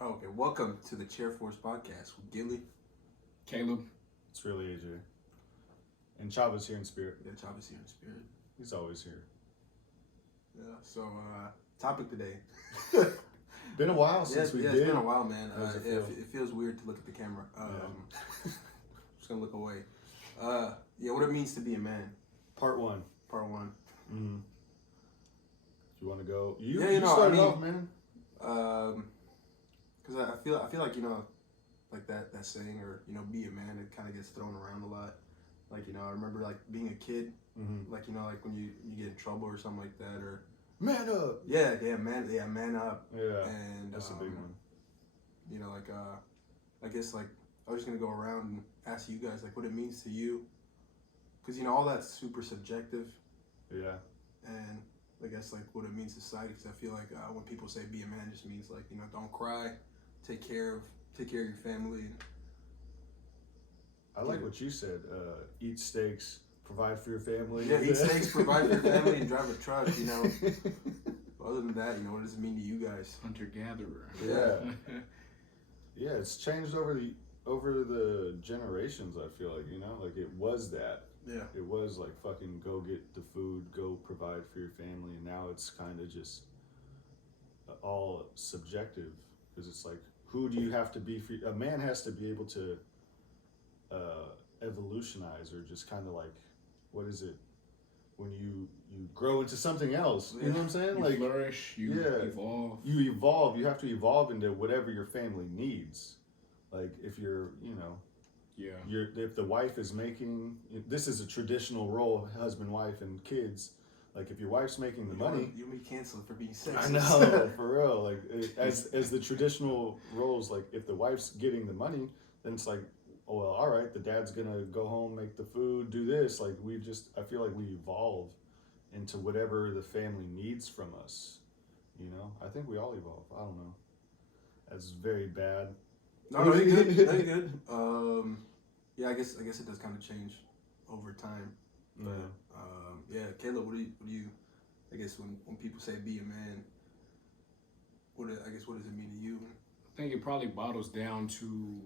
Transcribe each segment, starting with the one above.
Oh, okay, welcome to the Chair Force podcast with Gilly. Caleb. It's really AJ. And Chava's here in spirit. Yeah, Chavis here in spirit. He's always here. Yeah. So, topic today. Been a while since we yeah, did. it's been a while, man. How does it it, feel? it feels weird to look at the camera. Yeah. Just gonna look away. What it means to be a man. Part one. Part one. Mm-hmm. You want to go? You I started mean, off, man. Because I feel like like that saying, or be a man. It kind of gets thrown around a lot. Like I remember like being a kid. Mm-hmm. Like like when you get in trouble or something like that, or Man up. man up. Yeah. And That's a big one. I guess like I was just gonna go around and ask you guys like what it means to you, because all that's super subjective, Yeah. and I guess like what it means to society. Because I feel like when people say be a man, it just means like don't cry, take care of your family. I like what you said. Eat steaks, provide for your family. Yeah, eat steaks, provide for your family, and drive a truck. Other than that, what does it mean to you guys? Hunter-gatherer. Yeah. Yeah, it's changed over the generations. I feel like like it was that. Yeah. It was like fucking go get the food, go provide for your family, and now it's kind of just all subjective because it's like who do you have to be for? A man has to be able to evolutionize or just kind of like what is it when you grow into something else? You know what I'm saying? You like flourish. You evolve. You evolve. You have to evolve into whatever your family needs. Like if you're Yeah. if the wife is making, this is a traditional role, husband, wife, and kids. Like if your wife's making the money, you'll be canceled for being sexist. I know for real. Like as the traditional roles, like if the wife's getting the money, then it's like, oh well, all right, the dad's gonna go home, make the food, do this. Like I feel like we evolve into whatever the family needs from us. I think we all evolve. I don't know. That's very bad. No, you're good. No, you're good. I guess it does kind of change over time. But Caleb, what do you? I guess when people say be a man, what does it mean to you? I think it probably bottles down to,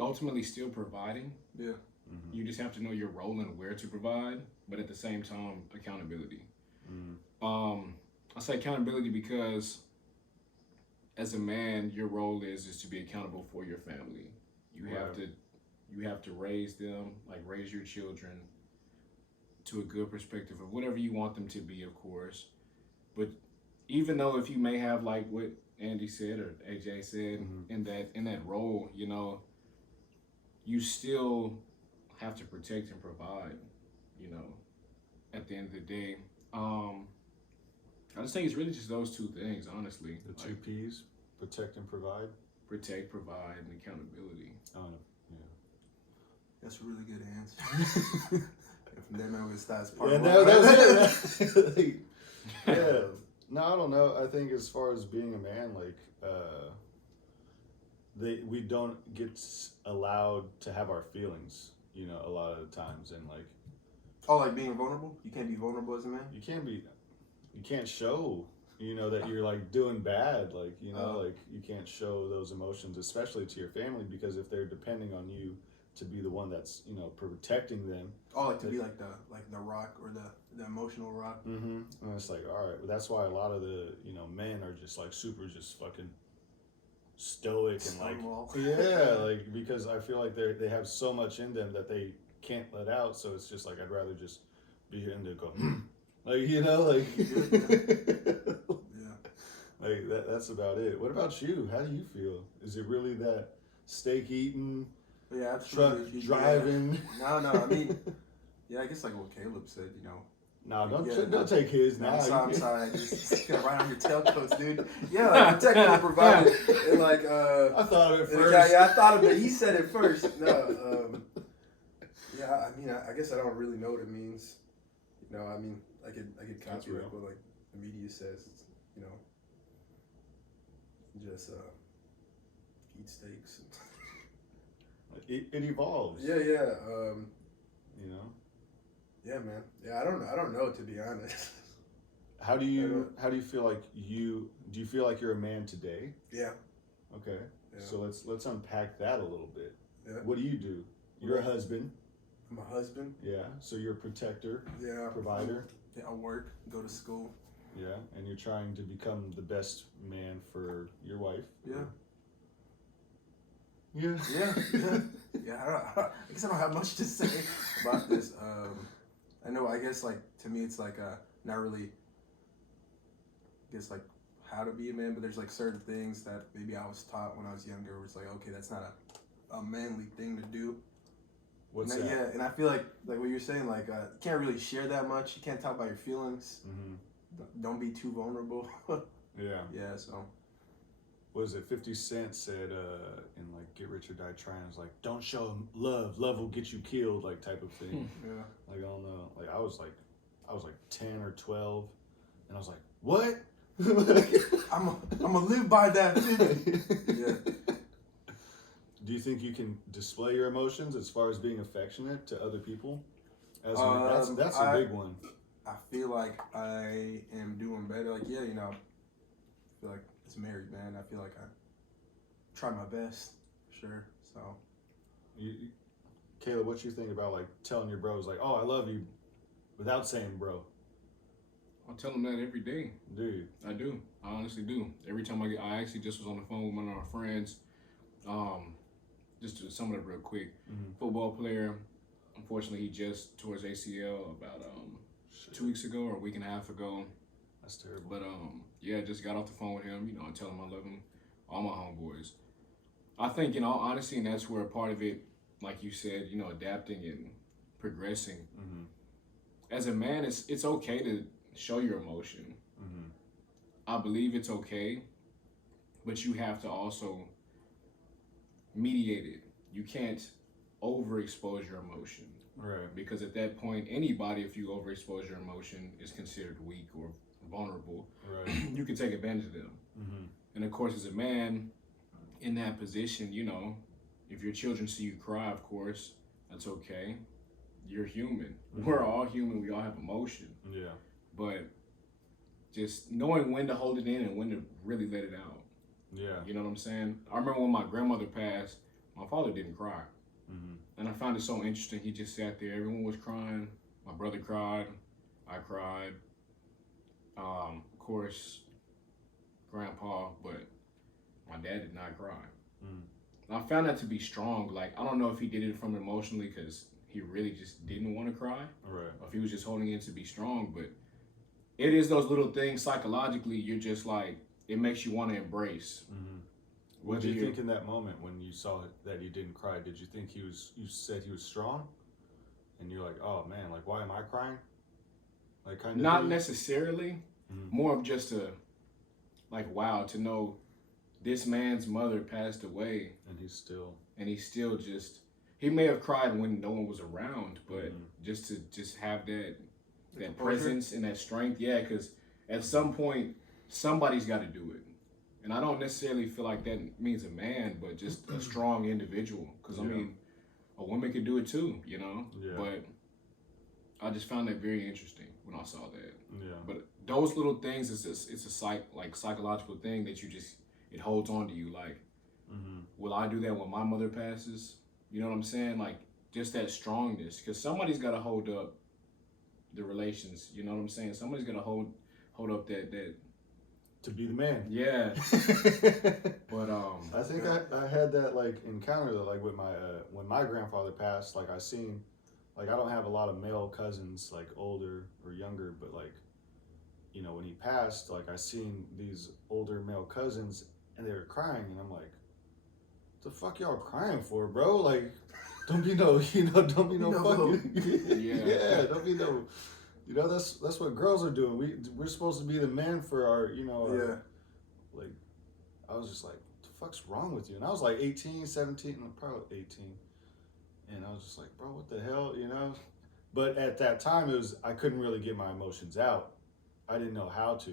ultimately still providing. Yeah. Mm-hmm. You just have to know your role and where to provide, but at the same time, accountability. Mm-hmm. I say accountability because as a man, your role is to be accountable for your family. You have to raise them, like raise your children to a good perspective of whatever you want them to be, of course. But even though if you may have like what Andy said or AJ said Mm-hmm. in that role, you still have to protect and provide, at the end of the day. I just think it's really just those two things, honestly. The two P's: protect and provide. Protect, provide, and accountability. Oh no, yeah. That's a really good answer. From there, man, we start part Yeah, one. that was it. Yeah. No, I don't know. I think as far as being a man, like, we don't get allowed to have our feelings, a lot of the times, and like. Oh, like being vulnerable? You can't be vulnerable as a man? You can't show, that you're like doing bad, like, like you can't show those emotions, especially to your family, because if they're depending on you to be the one that's, protecting them. Oh, like to be like the rock or the emotional rock. Mm-hmm. And it's like, all right, well, that's why a lot of the, men are just like super just fucking stoic and like, yeah, like, because I feel like they have so much in them that they can't let out. So it's just like, I'd rather just be here and they go, like, like, Yeah. Like that's about it. What about you? How do you feel? Is it really that steak eating, Yeah, truck absolutely. driving? Yeah. No, I mean, yeah, I guess like what Caleb said, No, don't Yeah, don't take his No, now. I'm sorry. Just gonna right on your tailcoats, dude. Yeah, like protecting and providing. And like, I thought of it and the first. guy, yeah, I thought of it. He said it first. No, yeah, I mean, I guess I don't really know what it means. I mean, I could copyright what like the media says. It's, just eat steaks. It evolves. Yeah. You know. Yeah, man. Yeah, I don't know, to be honest. How do you feel like do you feel like you're a man today? Yeah. Okay. Yeah. So let's unpack that a little bit. Yeah. What do? You're a husband. I'm a husband. Yeah. So you're a protector, Yeah. provider. Yeah, I work, go to school. Yeah, and you're trying to become the best man for your wife. Yeah. Yeah. Yeah. Yeah. Yeah. I guess I don't have much to say about this. I know. I guess like to me, it's like not really. I guess like how to be a man, but there's like certain things that maybe I was taught when I was younger. Where it's like, okay, that's not a manly thing to do. What's and that? Yeah, and I feel like what you're saying, like you can't really share that much. You can't talk about your feelings. Mm-hmm. Don't be too vulnerable. Yeah. Yeah. So. What is it? 50 Cent said in like Get Rich or Die Trying, it was like, don't show him love. Love will get you killed, like type of thing. Yeah. Like I don't know. Like I was like 10 or 12, and I was like, what? I'm gonna live by that. Yeah. Do you think you can display your emotions as far as being affectionate to other people? That's a big one. I feel like I am doing better. Like, yeah, I feel like as a married man, I feel like I try my best, sure. So, Kayla, what you think about like telling your bros like, "Oh, I love you," without saying "bro"? I tell them that every day. Do you? I do. I honestly do. Every time I actually just was on the phone with one of our friends. Just to sum it up real quick. Mm-hmm. Football player. Unfortunately, he just tore his ACL about 2 weeks ago or a week and a half ago. That's terrible. But yeah, just got off the phone with him. I tell him I love him. All my homeboys. I think in all honesty, and that's where part of it, like you said, adapting and progressing. Mm-hmm. As a man, it's okay to show your emotion. Mm-hmm. I believe it's okay, but you have to also mediate it. You can't overexpose your emotion. Right. Because at that point, anybody, if you overexpose your emotion, is considered weak or vulnerable. Right. You can take advantage of them. Mm-hmm. And of course, as a man in that position, if your children see you cry, of course, that's okay. You're human. Mm-hmm. We're all human. We all have emotion. Yeah. But just knowing when to hold it in and when to really let it out. Yeah. You know what I'm saying? I remember when my grandmother passed, my father didn't cry. Mm-hmm. And I found it so interesting. He just sat there. Everyone was crying. My brother cried. I cried. Of course, Grandpa, but my dad did not cry. Mm. And I found that to be strong. Like, I don't know if he did it from emotionally because he really just didn't want to cry. Right. Or if he was just holding in to be strong. But it is those little things psychologically, you're just like, it makes you want to embrace. Mm-hmm. What did you think in that moment when you saw that he didn't cry? Did you think you said he was strong? And you're like, oh man, like why am I crying? Like kind of Not necessarily. Mm-hmm. More of just like, wow, to know this man's mother passed away. And he's still just, he may have cried when no one was around, but Mm-hmm. just to have that presence and that strength. Yeah, because at some point, somebody's got to do it. And I don't necessarily feel like that means a man, but just a strong individual. Because, Yeah. I mean, a woman could do it too, Yeah. But I just found that very interesting when I saw that. Yeah. But those little things, it's a psychological thing that it holds on to you. Like, Mm-hmm. will I do that when my mother passes? You know what I'm saying? Like, just that strongness. Because somebody's got to hold up the relations. You know what I'm saying? Somebody's got to hold up that. To be the man. Yeah. But I think I had that like encounter that like with my when my grandfather passed, like I seen, like I don't have a lot of male cousins like older or younger, but like, when he passed, like I seen these older male cousins and they were crying and I'm like, what the fuck y'all crying for, bro? Like, don't be no fucking yeah, don't be no. That's what girls are doing. We're supposed to be the man for our, like, I was just like, what the fuck's wrong with you? And I was like 18, 17, probably 18. And I was just like, bro, what the hell, But at that time, I couldn't really get my emotions out. I didn't know how to,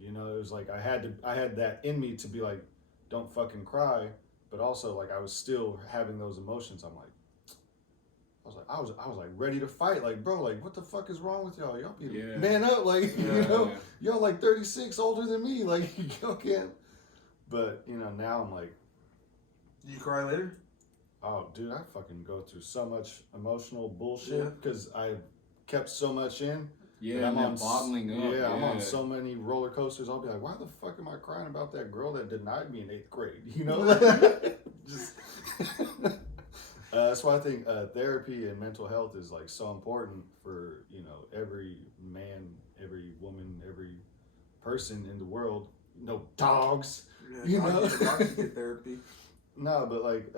it was like, I had that in me to be like, don't fucking cry. But also like, I was still having those emotions. I'm like, I was like ready to fight. Like, bro, like what the fuck is wrong with y'all? Y'all be Yeah. man up, like you know, Yeah. y'all like 36 older than me, like y'all can't. But you know, now I'm like, Do you cry later? oh, dude, I fucking go through so much emotional Yeah. bullshit because I kept so much in. Yeah, I'm and on that bottling up. Yeah, I'm on so many roller coasters. I'll be like, why the fuck am I crying about that girl that denied me in 8th grade? You know, just. That's why I think therapy and mental health is like so important for every man, every woman, every person in the world. No dogs. Yeah, You know? dogs get therapy. No, but like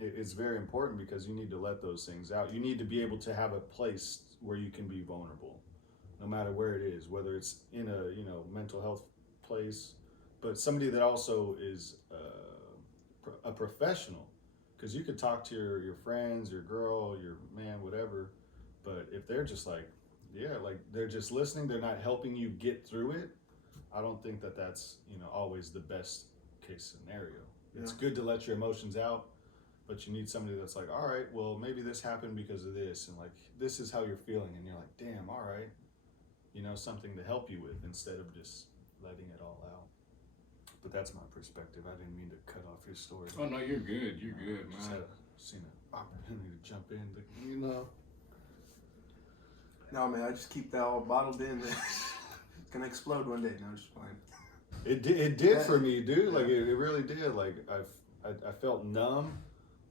it's very important because you need to let those things out. You need to be able to have a place where you can be vulnerable, no matter where it is, whether it's in a mental health place, but somebody that also is a professional, because you could talk to your friends, your girl, your man, whatever, but if they're just like, yeah, like they're just listening, they're not helping you get through it. I don't think that that's always the best case scenario. It's good to let your emotions out, but you need somebody that's like, all right, well, maybe this happened because of this, and like, this is how you're feeling, and you're like, damn, all right, something to help you with instead of just letting it all out. But that's my perspective. I didn't mean to cut off your story. Oh no, you're good. You're good, Just man. had seen an opportunity to jump in, No, man, I just keep that all bottled in. It's gonna explode one day. No, I'm just playing. It did for me, dude. Like it really did. Like I felt numb.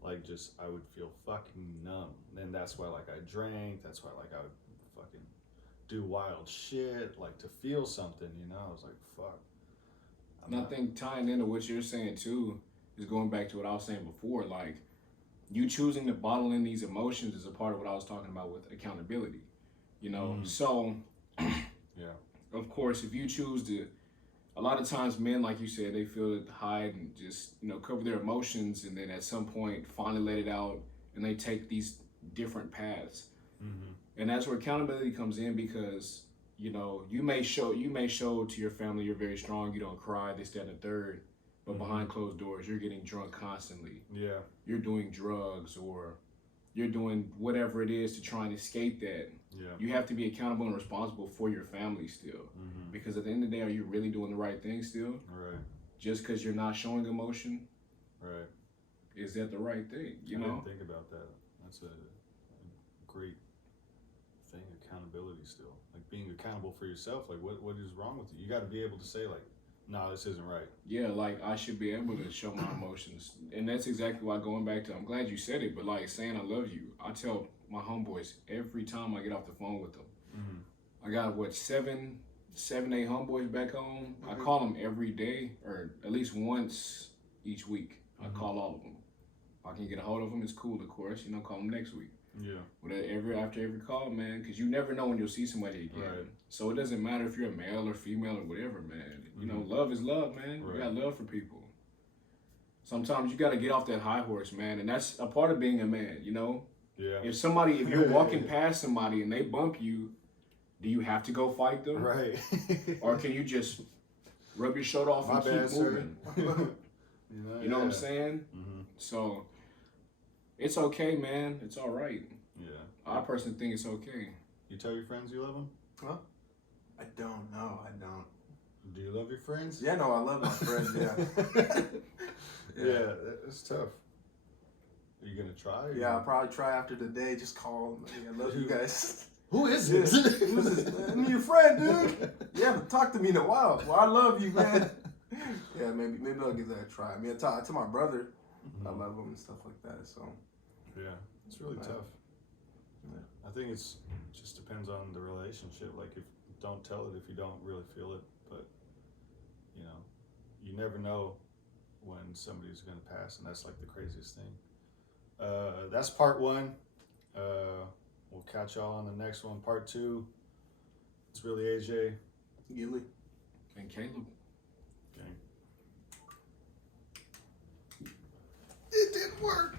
Like just I would feel fucking numb, and that's why like I drank. That's why like I would fucking do wild shit, like to feel something. I was like, fuck. And I think tying into what you're saying too is going back to what I was saying before. Like you choosing to bottle in these emotions is a part of what I was talking about with accountability. So Yeah. Of course, if you choose to, a lot of times men, like you said, they feel to hide and just, cover their emotions, and then at some point finally let it out, and they take these different paths. Mm-hmm. And that's where accountability comes in, because, you may show to your family you're very strong, you don't cry, this, that, and the third, but behind closed doors, you're getting drunk constantly. Yeah. You're doing drugs, or you're doing whatever it is to try and escape that. Yeah. You have to be accountable and responsible for your family still. Mm-hmm. Because at the end of the day, are you really doing the right thing still? Right. Just because you're not showing emotion, Right. is that the right thing? I didn't think about that. That's a great thing, accountability still. Like being accountable for yourself. Like what is wrong with you? You got to be able to say like, no, this isn't right. Yeah, like I should be able to show my emotions. And that's exactly why, going back to, I'm glad you said it, but like saying I love you, I tell my homeboys every time I get off the phone with them. Mm-hmm. I got seven, 8 homeboys back home. I call them every day, or at least once each week. I call all of them. If I can get a hold of them, it's cool, of course. Call them next week. Yeah. But after every call, man, because you never know when you'll see somebody again. Right. So it doesn't matter if you're a male or female or whatever, man. Love is love, man. Right. You got love for people. Sometimes you got to get off that high horse, man, and that's a part of being a man. Yeah. If you're walking past somebody and they bump you, do you have to go fight them? Right. Or can you just rub your shirt off and keep moving? You know what I'm saying? Mm-hmm. So it's okay, man. It's all right. Yeah. I personally think it's okay. You tell your friends you love them? Huh? I don't. No, I don't. Do you love your friends? Yeah, no, I love my friends. Yeah. Yeah, it's tough. Are you gonna try? Yeah, I'll probably try after the day. Just call them. Hey, I love you guys. Who is Yeah. this? Who's this, man? I'm your friend, dude. You haven't talked to me in a while. Well, I love you, man. Yeah, maybe I'll give that a try. I mean, I talk to my brother. I love him and stuff like that. So. Yeah, it's really tough. Yeah. I think it just depends on the relationship. Like, don't tell it if you don't really feel it. But you never know when somebody's gonna pass, and that's like the craziest thing. That's part 1. We'll catch y'all on the next one, part 2. It's really AJ. Gilly. And Caleb. Okay. It didn't work.